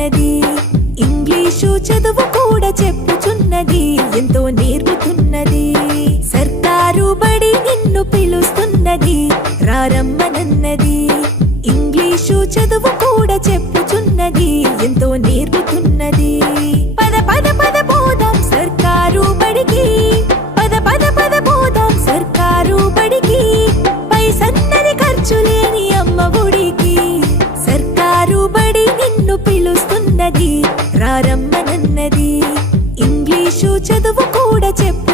రమ్మనన్నది. English చదువు కూడా చెప్పుచున్నది, ఎంతో నేర్పుతున్నది. సర్కారు బడి నిన్ను పిలుస్తున్నది, రమ్మనన్నది. ఇంగ్లీషు చదువు కూడా చెప్పుచున్నది, ఎంతో నేర్పుతున్నది. పద పద పద పోదాం సర్కారు బడికి, పద పద పద పోదాం సర్కారు బడికి. పైసన్నది ఖర్చు లేని అమ్మ ఒడికి. సర్కారు బడి నిన్ను పిలుస్తున్నది, రమ్మనన్నది. ఇంగ్లీషు చదువు కూడా చెప్పు